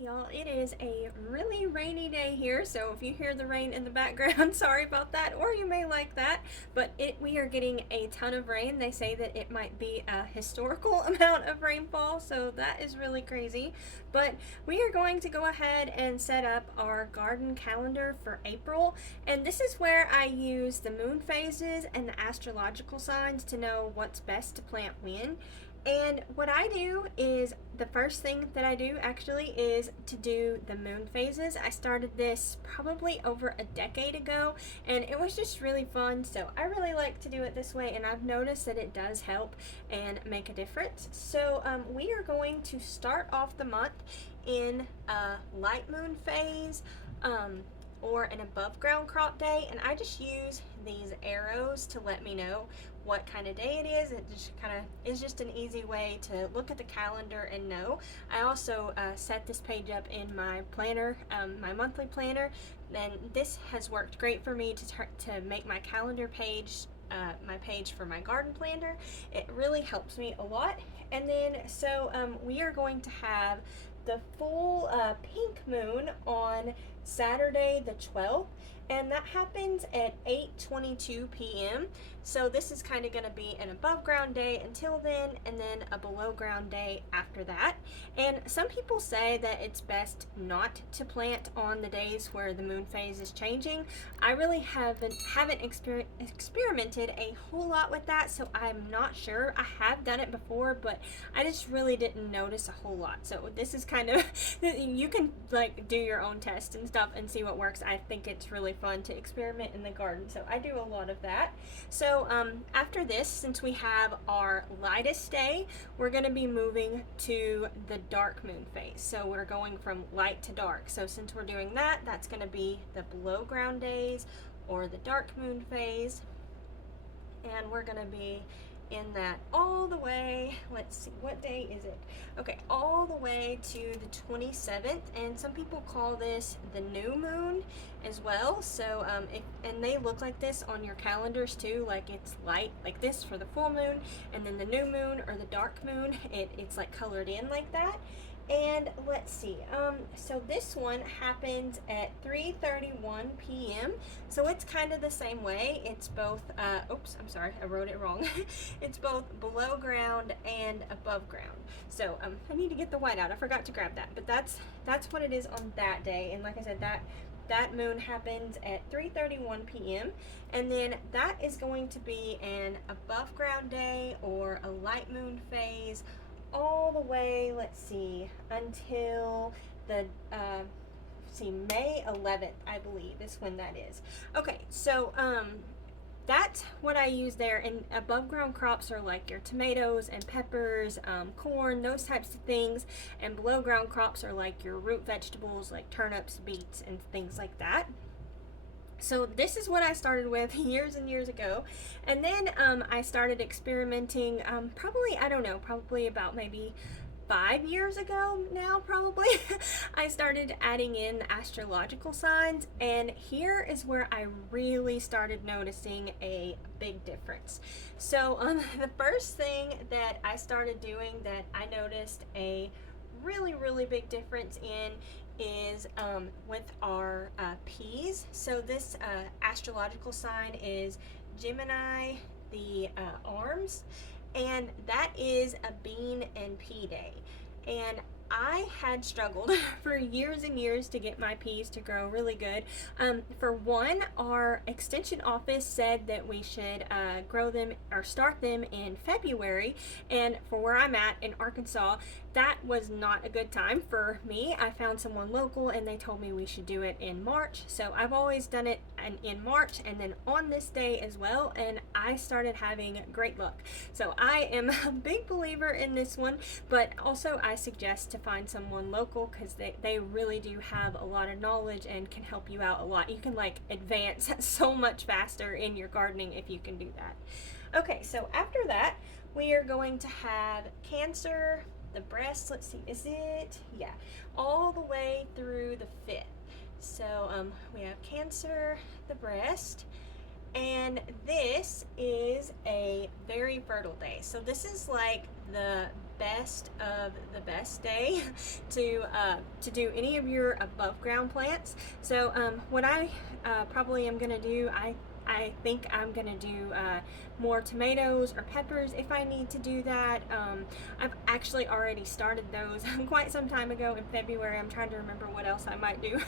Y'all, it is a really rainy day here, so if you hear the rain in the background, sorry about that, or you may like that, but we are getting a ton of rain. They say that it might be a historical amount of rainfall, so that is really crazy. But we are going to go ahead and set up our garden calendar for April, and this is where I use the moon phases and the astrological signs to know what's best to plant when. And what I do is the first thing that I do actually is to do the moon phases. I started this probably over a decade ago and it was just really fun. So I really like to do it this way and I've noticed that it does help and make a difference. So we are going to start off the month in a light moon phase. Or an above ground crop day, and I just use these arrows to let me know what kind of day it is. It just kind of is just an easy way to look at the calendar and know. I also set this page up in my planner, my monthly planner, and this has worked great for me to make my calendar page my page for my garden planner. It really helps me a lot. And then so we are going to have the full pink moon on Saturday the 12th, and that happens at 8:22 p.m. So this is kind of going to be an above ground day until then, and then a below ground day after that. And some people say that it's best not to plant on the days where the moon phase is changing. I really haven't experimented a whole lot with that, so I'm not sure. I have done it before, but I just really didn't notice a whole lot. So this is kind of you can like do your own tests and stuff and see what works. I think it's really fun to experiment in the garden, so I do a lot of that. So after this, since we have our lightest day, we're going to be moving to the dark moon phase. So we're going from light to dark. So since we're doing that, that's going to be the below ground days or the dark moon phase, and we're going to be in that all the way, let's see, what day is it? Okay, all the way to the 27th, and some people call this the new moon as well. So and they look like this on your calendars too, like it's light like this for the full moon, and then the new moon or the dark moon, it's like colored in like that. And let's see, so this one happens at 3:31 p.m. So it's kind of the same way. It's both, oops, I'm sorry, I wrote it wrong. It's both below ground and above ground. So I need to get the white out. I forgot to grab that, but that's what it is on that day. And like I said, that moon happens at 3:31 p.m. and then that is going to be an above ground day or a light moon phase all the way, let's see, until the May 11th, I believe is when that is. Okay, so that's what I use there. And above ground crops are like your tomatoes and peppers, corn, those types of things, and below ground crops are like your root vegetables like turnips, beets, and things like that. So this is what I started with years and years ago, and then I started experimenting probably about maybe 5 years ago now, probably. I started adding in astrological signs, and here is where I really started noticing a big difference. So the first thing that I started doing that I noticed a really big difference in is with our peas. So this astrological sign is Gemini, the arms, and that is a bean and pea day. And I had struggled for years and years to get my peas to grow really good. For one, our extension office said that we should grow them or start them in February, and for where I'm at in Arkansas, that was not a good time for me. I found someone local and they told me we should do it in March, so I've always done it in March and then on this day as well, and I started having great luck. So I am a big believer in this one, but also I suggest to find someone local because they really do have a lot of knowledge and can help you out a lot. You can like advance so much faster in your gardening if you can do that. Okay, so after that we are going to have Cancer, the breast, let's see, is it? Yeah, all the way through the 5th. So we have Cancer, the breast, And this is a very fertile day. So this is like the best of the best day to do any of your above ground plants. So what I probably am gonna do, I think I'm gonna do more tomatoes or peppers if I need to do that. I've actually already started those quite some time ago in February. I'm trying to remember what else I might do.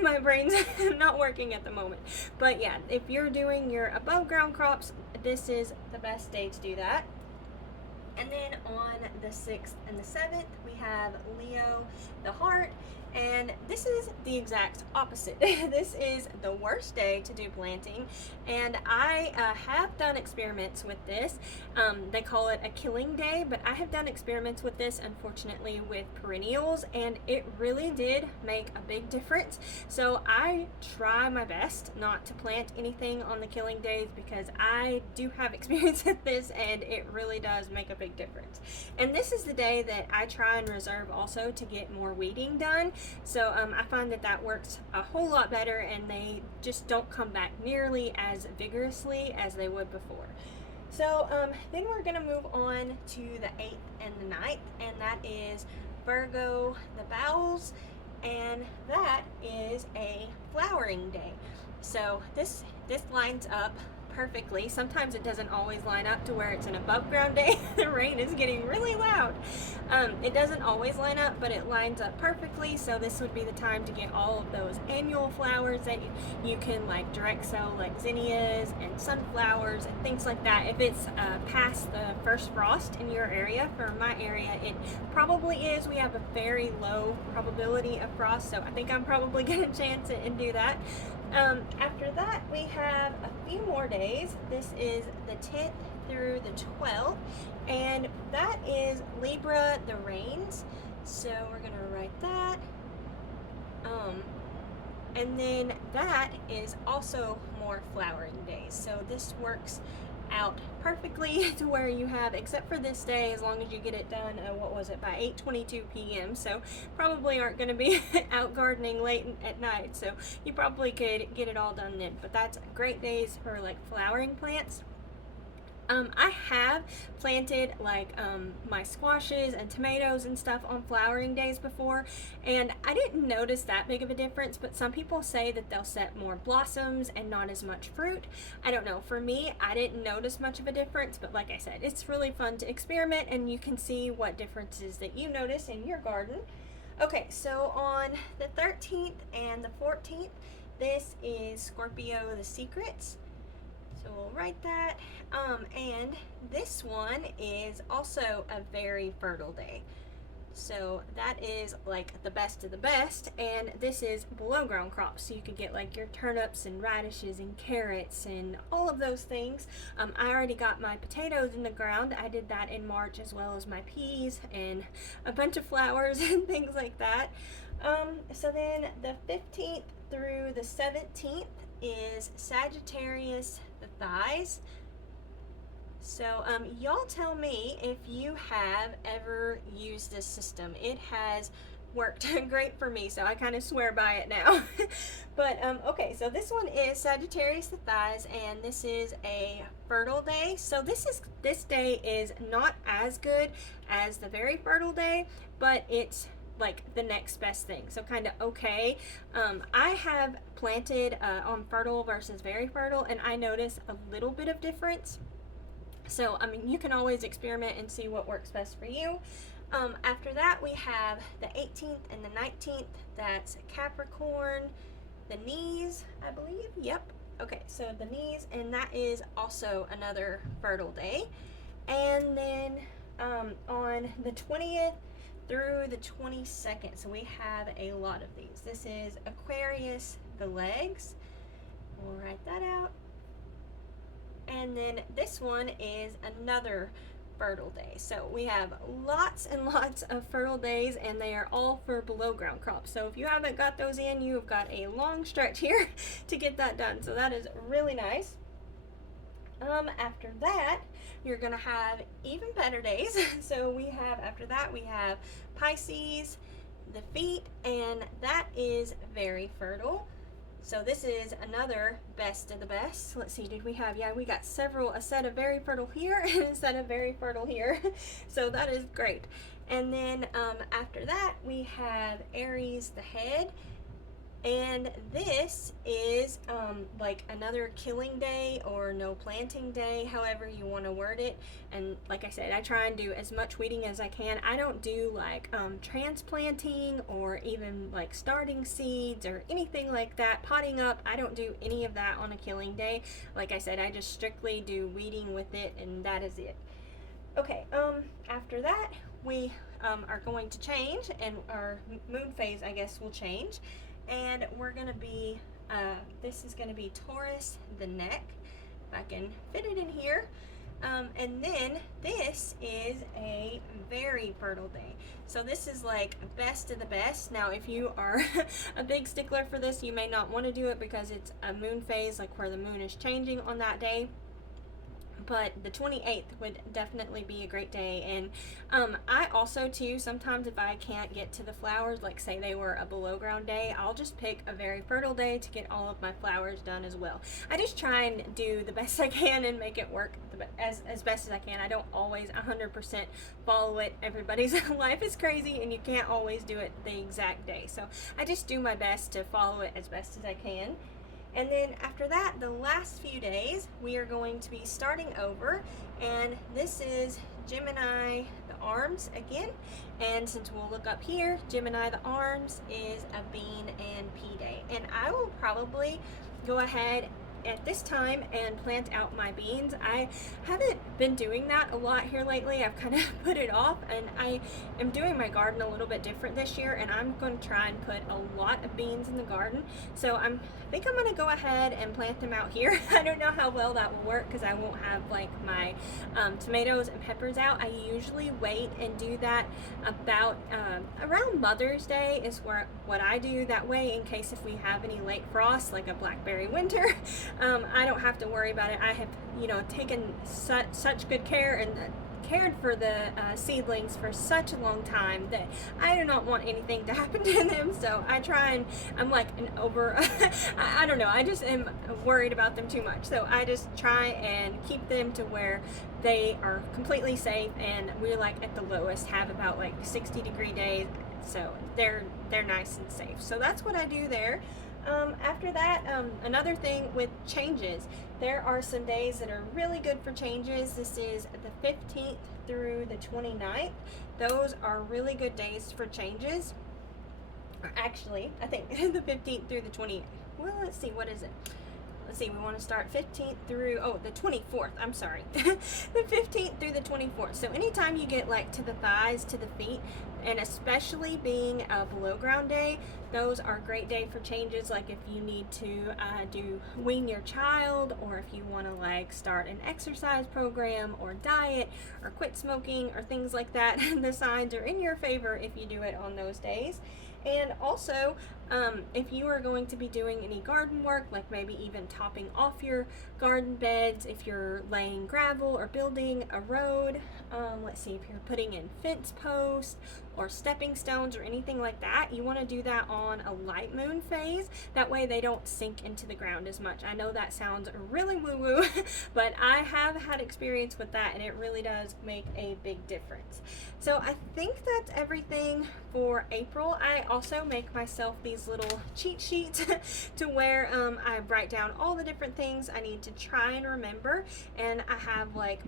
My brain's not working at the moment. But yeah, if you're doing your above ground crops, this is the best day to do that. And then on the 6th and the 7th, we have Leo, the heart, and this is the exact opposite. This is the worst day to do planting, and I have done experiments with this. They call it a killing day, but I have done experiments with this, unfortunately, with perennials, and it really did make a big difference. So I try my best not to plant anything on the killing days because I do have experience with this, and it really does make a big difference. And this is the day that I try and reserve also to get more weeding done. So I find that works a whole lot better, and they just don't come back nearly as vigorously as they would before. So then we're going to move on to the 8th and the 9th, and that is Virgo, the bowels, and that is a flowering day. So this lines up perfectly. Sometimes it doesn't always line up to where it's an above ground day. The rain is getting really loud. It doesn't always line up, but it lines up perfectly. So this would be the time to get all of those annual flowers that you can like direct sow, like zinnias and sunflowers and things like that. If it's past the first frost in your area, for my area it probably is. We have a very low probability of frost, so I think I'm probably going to chance it and do that. After that, we have a few more days. This is the 10th through the 12th, and that is Libra, the rains. So we're going to write that. And then that is also more flowering days. So this works out perfectly to where you have, except for this day, as long as you get it done, what was it, by 8:22 p.m. So probably aren't going to be out gardening late at night, so you probably could get it all done then. But that's great days for like flowering plants. I have planted like my squashes and tomatoes and stuff on flowering days before, and I didn't notice that big of a difference, but some people say that they'll set more blossoms and not as much fruit. I don't know. For me, I didn't notice much of a difference, but like I said, it's really fun to experiment, and you can see what differences that you notice in your garden. Okay, so on the 13th and the 14th, this is Scorpio, the secrets. So we'll write that. And this one is also a very fertile day. So that is like the best of the best, and this is below ground crops. So you could get like your turnips and radishes and carrots and all of those things. I already got my potatoes in the ground. I did that in March, as well as my peas and a bunch of flowers and things like that. So then the 15th through the 17th is Sagittarius, the thighs. So y'all tell me if you have ever used this system. It has worked great for me, so I kind of swear by it now. But okay, so this one is Sagittarius, the thighs, and this is a fertile day. So this day is not as good as the very fertile day, but it's like the next best thing, so kind of okay. I have planted on fertile versus very fertile, and I notice a little bit of difference. So I mean, you can always experiment and see what works best for you. After that, we have the 18th and the 19th. That's Capricorn, the knees, I believe. Yep. Okay, so the knees, and that is also another fertile day. And then on the 20th through the 22nd, so we have a lot of these. This is Aquarius, the legs. We'll write that out. And then this one is another fertile day. So we have lots and lots of fertile days, and they are all for below ground crops. So if you haven't got those in, you have got a long stretch here to get that done. So that is really nice. After that, you're gonna have even better days. So we have, after that, we have Pisces, the feet, and that is very fertile. So this is another best of the best. Let's see, did we have, yeah, we got a set of very fertile here and a set of very fertile here. So that is great. And then after that, we have Aries, the head. And this is like another killing day or no planting day, however you want to word it. And like I said, I try and do as much weeding as I can. I don't do like transplanting or even like starting seeds or anything like that. Potting up, I don't do any of that on a killing day. Like I said, I just strictly do weeding with it, and that is it. Okay, after that, we are going to change, and our moon phase, I guess, will change. And we're going to be, this is going to be Taurus, the neck. If I can fit it in here. And then this is a very fertile day. So this is like best of the best. Now, if you are a big stickler for this, you may not want to do it because it's a moon phase, like where the moon is changing on that day. But the 28th would definitely be a great day. And I also too, sometimes if I can't get to the flowers, like say they were a below ground day, I'll just pick a very fertile day to get all of my flowers done as well. I just try and do the best I can and make it work as best as I can. I don't always 100% follow it. Everybody's life is crazy and you can't always do it the exact day. So I just do my best to follow it as best as I can. And then after that, the last few days, we are going to be starting over. And this is Gemini, the arms again. And since we'll look up here, Gemini, the arms is a bean and pea day. And I will probably go ahead at this time and plant out my beans. I haven't been doing that a lot here lately. I've kind of put it off, and I am doing my garden a little bit different this year, and I'm going to try and put a lot of beans in the garden. So I think I'm going to go ahead and plant them out here. I don't know how well that will work because I won't have like my tomatoes and peppers out. I usually wait and do that about around Mother's Day is what I do. That way, in case if we have any late frost, like a blackberry winter, I don't have to worry about it. I have, taken such good care and cared for the seedlings for such a long time that I do not want anything to happen to them. So I try and I'm like an over, I don't know, I just am worried about them too much. So I just try and keep them to where they are completely safe, and we're like at the lowest have about like 60-degree days. So they're nice and safe. So that's what I do there. After that, another thing with changes, there are some days that are really good for changes. This is the 15th through the 29th. Those are really good days for changes. Or actually, I think the 15th through the 20th. Well, let's see, what is it? Let's see, we want to start 15th through, the 24th, I'm sorry. The 15th through the 24th. So anytime you get like to the thighs, to the feet, and especially being a below ground day, those are a great day for changes. Like if you need to wean your child, or if you want to like start an exercise program or diet or quit smoking or things like that, the signs are in your favor if you do it on those days. And also, if you are going to be doing any garden work, like maybe even topping off your garden beds, if you're laying gravel or building a road, let's see, if you're putting in fence posts or stepping stones or anything like that, you want to do that on a light moon phase. That way they don't sink into the ground as much. I know that sounds really woo-woo, but I have had experience with that, and it really does make a big difference. So I think that's everything for April. I also make myself these little cheat sheets to where I write down all the different things I need to try and remember, and I have like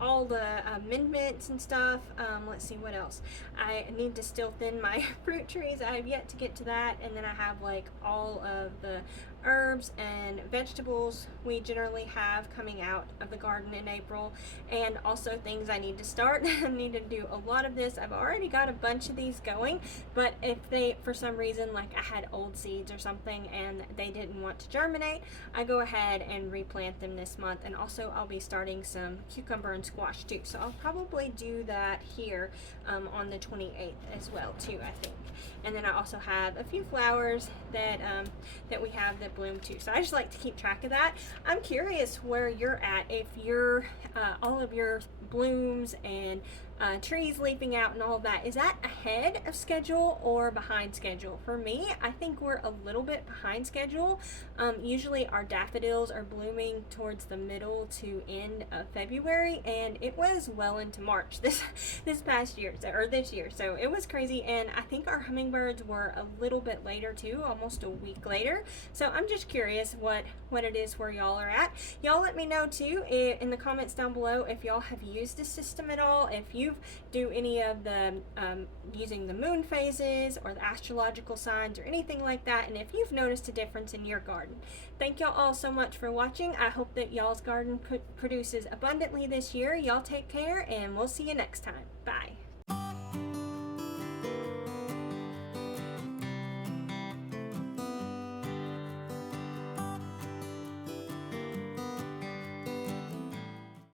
all the amendments and stuff. Let's see what else. I need to still thin my fruit trees. I have yet to get to that. And then I have like all of the herbs and vegetables we generally have coming out of the garden in April, and also things I need to start. I need to do a lot of this. I've already got a bunch of these going, but if they, for some reason, like I had old seeds or something and they didn't want to germinate, I go ahead and replant them this month. And also I'll be starting some cucumber and squash too, so I'll probably do that here on the 28th as well too, I think. And then I also have a few flowers that that we have that bloom too. So I just like to keep track of that. I'm curious where you're at, if you're all of your blooms and trees leafing out and all of that. Is that ahead of schedule or behind schedule? For me, I think we're a little bit behind schedule. Usually our daffodils are blooming towards the middle to end of February, and it was well into March this past year, or this year. So it was crazy, and I think our hummingbirds were a little bit later too, almost a week later. So I'm just curious what it is where y'all are at. Y'all let me know too in the comments down below if y'all have used this system at all, if you do any of the using the moon phases or the astrological signs or anything like that, and if you've noticed a difference in your garden. Thank y'all all so much for watching. I hope that y'all's garden produces abundantly this year. Y'all take care, and we'll see you next time. Bye.